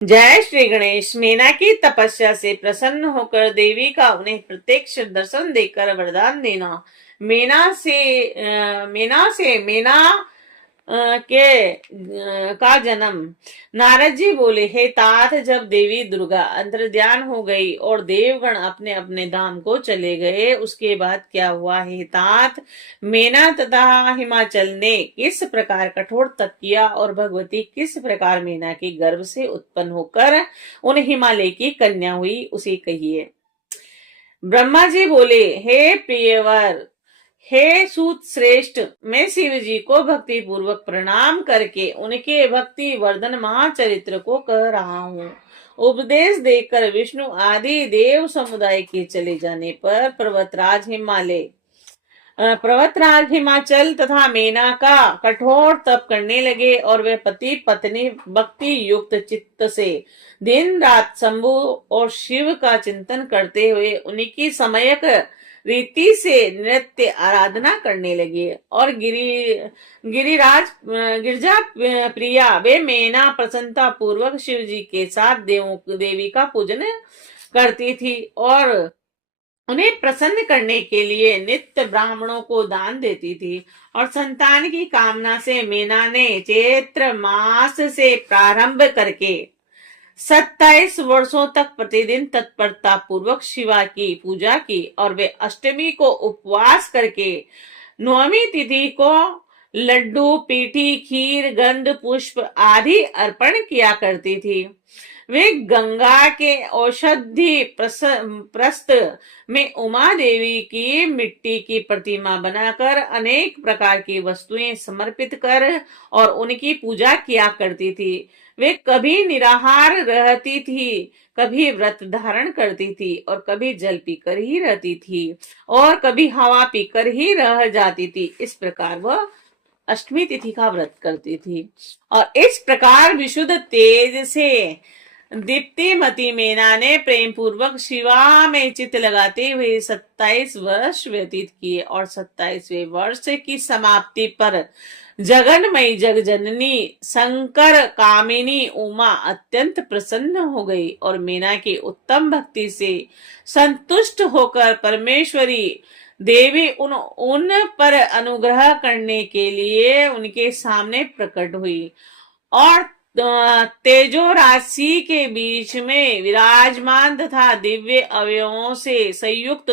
जय श्री गणेश। मीना की तपस्या से प्रसन्न होकर देवी का उन्हें प्रत्यक्ष दर्शन देकर वरदान देना। मीना का जन्म। नारद जी बोले, हे तात, जब देवी दुर्गा अंतर्ध्यान हो गई और देवगण अपने अपने धाम को चले गए, उसके बाद क्या हुआ? हे तात, मेना तथा हिमाचल ने किस प्रकार कठोर तप किया और भगवती किस प्रकार मेना के गर्भ से उत्पन्न होकर उन हिमालय की कन्या हुई, उसे कहिए। ब्रह्मा जी बोले, हे प्रियवर, हे सूत श्रेष्ठ, मैं शिव जी को भक्ति पूर्वक प्रणाम करके उनके भक्ति वर्धन महाचरित्र को कह रहा हूँ। उपदेश देकर विष्णु आदि देव समुदाय के चले जाने पर पर्वतराज हिमाचल तथा मेना का कठोर तप करने लगे और वे पति पत्नी भक्ति युक्त चित्त से दिन रात शंभु और शिव का चिंतन करते हुए उनकी समयक रीति से नृत्य आराधना करने लगे। और गिरजा प्रिया वे मेना प्रसन्नता पूर्वक शिव जी के साथ देवी का पूजन करती थी और उन्हें प्रसन्न करने के लिए नित्य ब्राह्मणों को दान देती थी। और संतान की कामना से मीना ने चैत्र मास से प्रारंभ करके 27 वर्षों तक प्रतिदिन तत्परता पूर्वक शिवा की पूजा की और वे अष्टमी को उपवास करके नवमी तिथि को लड्डू, पीठी, खीर, गंध, पुष्प आदि अर्पण किया करती थी। वे गंगा के औषधि प्रस्थ में उमा देवी की मिट्टी की प्रतिमा बनाकर अनेक प्रकार की वस्तुएं समर्पित कर और उनकी पूजा किया करती थी। वे कभी निराहार रहती थी, कभी व्रत धारण करती थी और कभी जल पीकर ही रहती थी और कभी हवा पीकर ही रह जाती थी। इस प्रकार वह अष्टमी तिथि का व्रत करती थी। और इस प्रकार विशुद्ध तेज से दीप्तिमती मेना ने प्रेम पूर्वक शिवा में चित्त लगाते हुए 27 वर्ष व्यतीत किए और 27वें वर्ष की समाप्ति पर जगन्मयी जगजननी शंकर कामिनी उमा अत्यंत प्रसन्न हो गई और मेना की उत्तम भक्ति से संतुष्ट होकर परमेश्वरी देवी उन पर अनुग्रह करने के लिए उनके सामने प्रकट हुई और तेजो राशि के बीच में विराजमान तथा दिव्य अवयवों से संयुक्त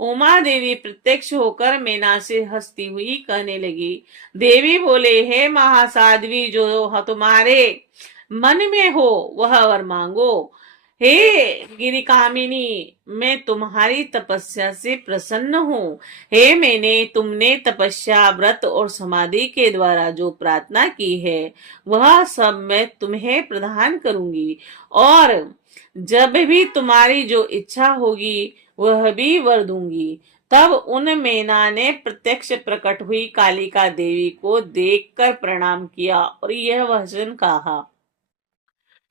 उमा देवी प्रत्यक्ष होकर मेना से हंसती हुई कहने लगी। देवी बोले, हे महासाध्वी, जो तुम्हारे मन में हो वह वर मांगो। हे गिरिकामिनी, मैं तुम्हारी तपस्या से प्रसन्न हूँ। हे मैंने तुमने तपस्या, व्रत और समाधि के द्वारा जो प्रार्थना की है वह सब मैं तुम्हें प्रदान करूंगी और जब भी तुम्हारी जो इच्छा होगी वह भी वर दूंगी। तब उन मेना ने प्रत्यक्ष प्रकट हुई कालिका देवी को देखकर प्रणाम किया और यह वचन कहा।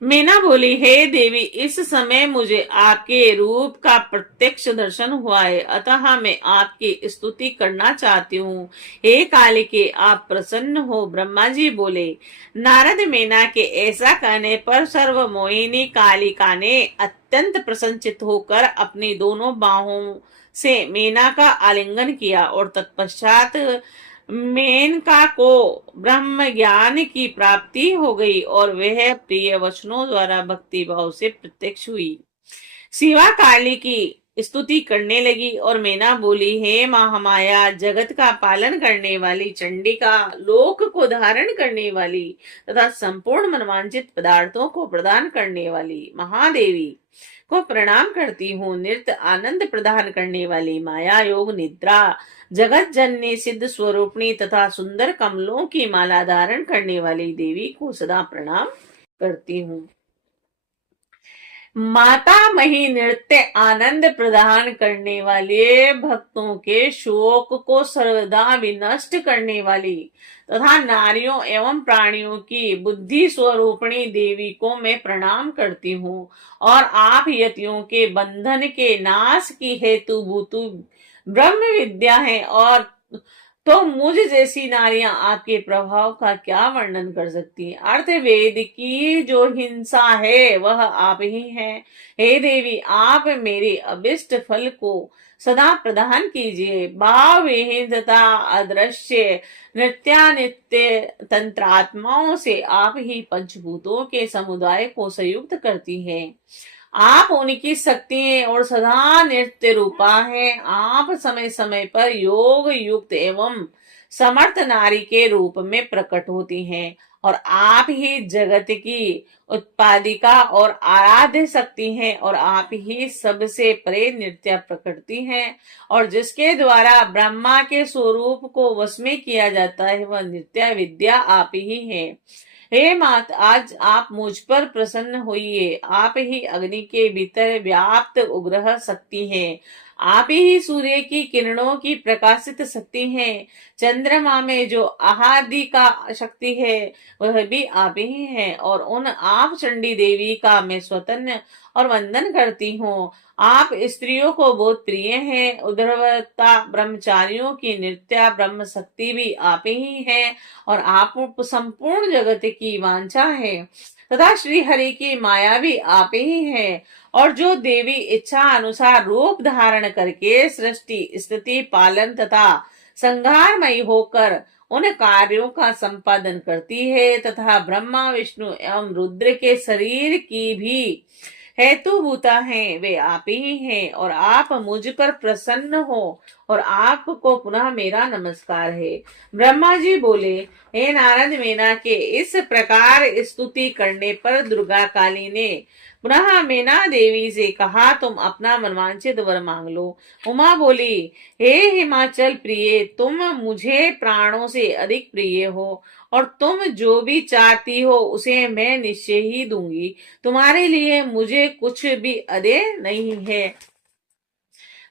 मीना बोली, हे देवी, इस समय मुझे आपके रूप का प्रत्यक्ष दर्शन हुआ है, अतः मैं आपकी स्तुति करना चाहती हूँ। हे कालिके, आप प्रसन्न हो। ब्रह्मा जी बोले। नारद मीना के ऐसा कहने पर सर्वमोहिनी कालिका ने अत्यंत प्रसन्नचित होकर अपनी दोनों बाहों से मीना का आलिंगन किया और तत्पश्चात मेनका को ब्रह्म ज्ञान की प्राप्ति हो गई और वह प्रिय वचनों द्वारा भक्ति भाव से प्रत्यक्ष हुई। शिवा काली की स्तुति करने लगी और मेना बोली, हे महामाया, जगत का पालन करने वाली, चंडिका, लोक को धारण करने वाली तथा संपूर्ण मनवांचित पदार्थों को प्रदान करने वाली महादेवी को प्रणाम करती हूँ। नृत्य आनंद प्रदान करने वाली, माया योग निद्रा, जगत जननी, सिद्ध स्वरूपणी तथा सुंदर कमलों की माला धारण करने वाली देवी को सदा प्रणाम करती हूँ। माता मही, नृत्य आनंद प्रदान करने वाले, भक्तों के शोक को सर्वदा विनष्ट करने वाली तथा नारियों एवं प्राणियों की बुद्धि स्वरूपणी देवी को मैं प्रणाम करती हूँ। और आप यतियों के बंधन के नाश की हेतु भूतु ब्रह्म विद्या है और तो मुझ जैसी नारियां आपके प्रभाव का क्या वर्णन कर सकती हैं। अर्थ वेद की जो हिंसा है वह आप ही हैं। हे देवी, आप मेरे अभिष्ट फल को सदा प्रदान कीजिए। भाव विहीन तथा अदृश्य नित्यानित्य तंत्रात्माओं से आप ही पंचभूतों के समुदाय को संयुक्त करती हैं। आप उनकी शक्ति और सदा नृत्य रूपा है। आप समय समय पर योग युक्त एवं समर्थ नारी के रूप में प्रकट होती हैं और आप ही जगत की उत्पादिका और आराध्य शक्ति हैं और आप ही सबसे परे नृत्य प्रकटती हैं और जिसके द्वारा ब्रह्मा के स्वरूप को वश में किया जाता है वह नृत्य विद्या आप ही है। हे मात, आज आप मुझ पर प्रसन्न होइए। आप ही अग्नि के भीतर व्याप्त उग्र शक्ति हैं। आप ही सूर्य की किरणों की प्रकाशित शक्ति हैं। चंद्रमा में जो आहादी का शक्ति है वह भी आप ही है और उन आप चंडी देवी का मैं स्वतंत्र और वंदन करती हूँ। आप स्त्रियों को बहुत प्रिय हैं। उद्धवता ब्रह्मचारियों की नृत्य ब्रह्म शक्ति भी आप ही है और आप संपूर्ण जगत की वांछा है तथा श्री हरि की माया भी आप ही है और जो देवी इच्छा अनुसार रूप धारण करके सृष्टि स्थिति पालन तथा संहारमयी होकर उन कार्यों का संपादन करती है तथा ब्रह्मा विष्णु एवं रुद्र के शरीर की भी हेतुभूता हैं, वे आप ही हैं और आप मुझ पर प्रसन्न हो और आपको पुनः मेरा नमस्कार है। ब्रह्मा जी बोले, हे नारद, मेना के इस प्रकार स्तुति करने पर दुर्गा काली ने पुनः मेना देवी से कहा, तुम अपना मनवांछित वर मांग लो। उमा बोली, हे हिमाचल प्रिय, तुम मुझे प्राणों से अधिक प्रिय हो और तुम जो भी चाहती हो उसे मैं निश्चय ही दूंगी। तुम्हारे लिए मुझे कुछ भी अदेय नहीं है।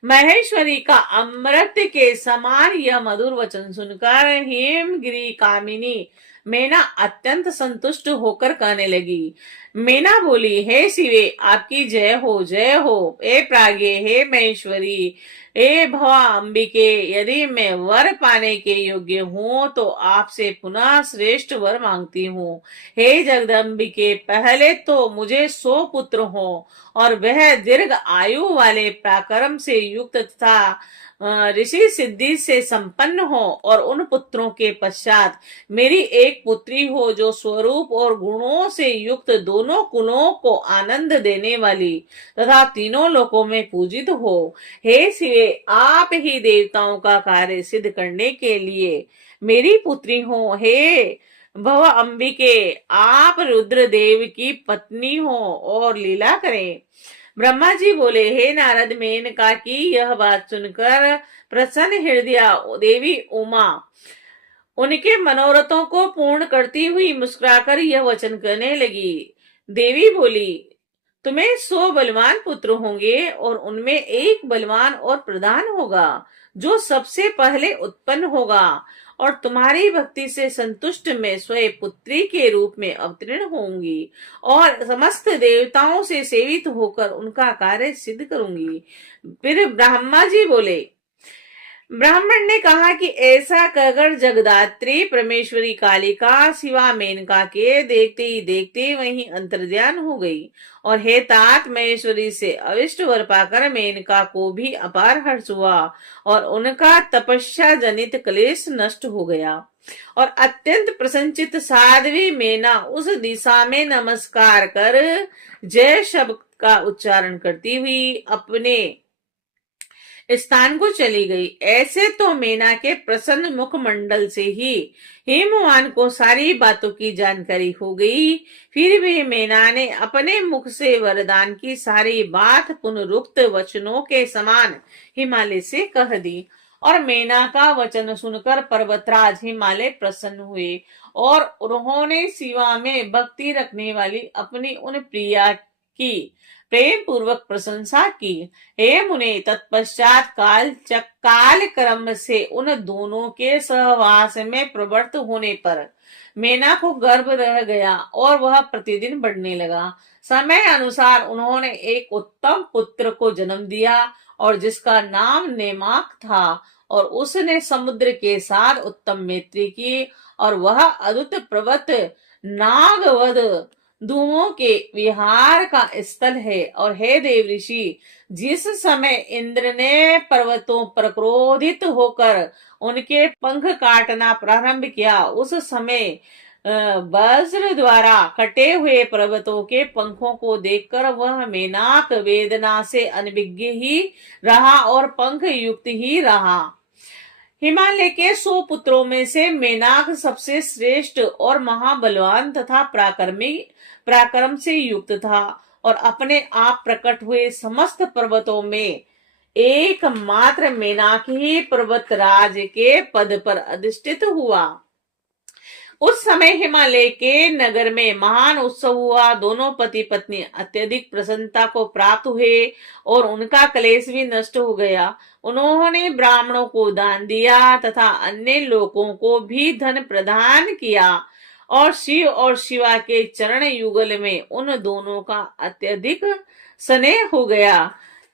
महेश्वरी का अमृत के समान यह मधुर वचन सुनकर हेमगिरी कामिनी मेना अत्यंत संतुष्ट होकर कहने लगी। मेना बोली, हे शिवे, आपकी जय हो, जय हो। हे प्राज्ञे, हे महेश्वरी, हे भवा अंबिके, यदि मैं वर पाने के योग्य हूँ तो आपसे पुनः श्रेष्ठ वर मांगती हूँ। हे जगदम्बिके, पहले तो मुझे 100 पुत्र हो और वह दीर्घ आयु वाले पराक्रम से युक्त तथा ऋषि सिद्धि से संपन्न हो और उन पुत्रों के पश्चात मेरी एक पुत्री हो जो स्वरूप और गुणों से युक्त दोनों कुलों को आनंद देने वाली तथा तीनों लोकों में पूजित हो। हे शिवे, आप ही देवताओं का कार्य सिद्ध करने के लिए मेरी पुत्री हो। हे भव अंबिके, आप रुद्रदेव की पत्नी हो और लीला करें। ब्रह्मा जी बोले, हे नारद, मेनका की यह बात सुनकर प्रसन्न हृदय देवी उमा उनके मनोरथों को पूर्ण करती हुई मुस्कुराकर यह वचन कहने लगी। देवी बोली, तुम्हें 100 बलवान पुत्र होंगे और उनमें एक बलवान और प्रधान होगा जो सबसे पहले उत्पन्न होगा और तुम्हारी भक्ति से संतुष्ट मैं स्वयं पुत्री के रूप में अवतीर्ण होंगी और समस्त देवताओं से सेवित होकर उनका कार्य सिद्ध करूंगी। फिर ब्रह्मा जी बोले, ब्राह्मण ने कहा कि ऐसा कहकर जगदात्री परमेश्वरी कालिका शिवा मेनका के देखते ही देखते वहीं अंतर्ध्यान हो गई और हे तात, महेश्वरी से अविष्ट वर पाकर मेनका को भी अपार हर्ष हुआ और उनका तपस्या जनित क्लेश नष्ट हो गया और अत्यंत प्रसन्नचित साध्वी मेना उस दिशा में नमस्कार कर जय शब्द का उच्चारण करती हुई अपने स्थान को चली गई। ऐसे तो मेना के प्रसन्न मुखमंडल से ही हेमवान को सारी बातों की जानकारी हो गई। फिर भी मेना ने अपने मुख से वरदान की सारी बात पुनरुक्त वचनों के समान हिमालय से कह दी और मेना का वचन सुनकर पर्वतराज हिमालय प्रसन्न हुए और उन्होंने शिवा में भक्ति रखने वाली अपनी उन प्रिया की प्रेम पूर्वक प्रशंसा की। हे मुने, तत्पश्चात काल क्रम से उन दोनों के सहवास में प्रवृत्त होने पर मेना को गर्भ रह गया और वह प्रतिदिन बढ़ने लगा। समय अनुसार उन्होंने एक उत्तम पुत्र को जन्म दिया और जिसका नाम नेमाक था, और उसने समुद्र के साथ उत्तम मैत्री की, और वह अद्भुत पर्वत नागवध धूमों के विहार का स्थल है। और हे देव ऋषि, जिस समय इंद्र ने पर्वतों पर क्रोधित होकर उनके पंख काटना प्रारंभ किया, उस समय वज्र द्वारा कटे हुए पर्वतों के पंखों को देखकर वह मेनाक वेदना से अनभिज्ञ ही रहा और पंख युक्त ही रहा। हिमालय के 100 पुत्रों में से मेनाक सबसे श्रेष्ठ और महाबलवान तथा पराक्रम से युक्त था, और अपने आप प्रकट हुए समस्त पर्वतों में एकमात्र मेनाक ही पर्वतराज के पद पर अधिष्ठित हुआ। उस समय हिमालय के नगर में महान उत्सव हुआ। दोनों पति पत्नी अत्यधिक प्रसन्नता को प्राप्त हुए और उनका क्लेश भी नष्ट हो गया। उन्होंने ब्राह्मणों को दान दिया तथा अन्य लोगों को भी धन प्रदान किया, और शिव और शिवा के चरण युगल में उन दोनों का अत्यधिक स्नेह हो गया।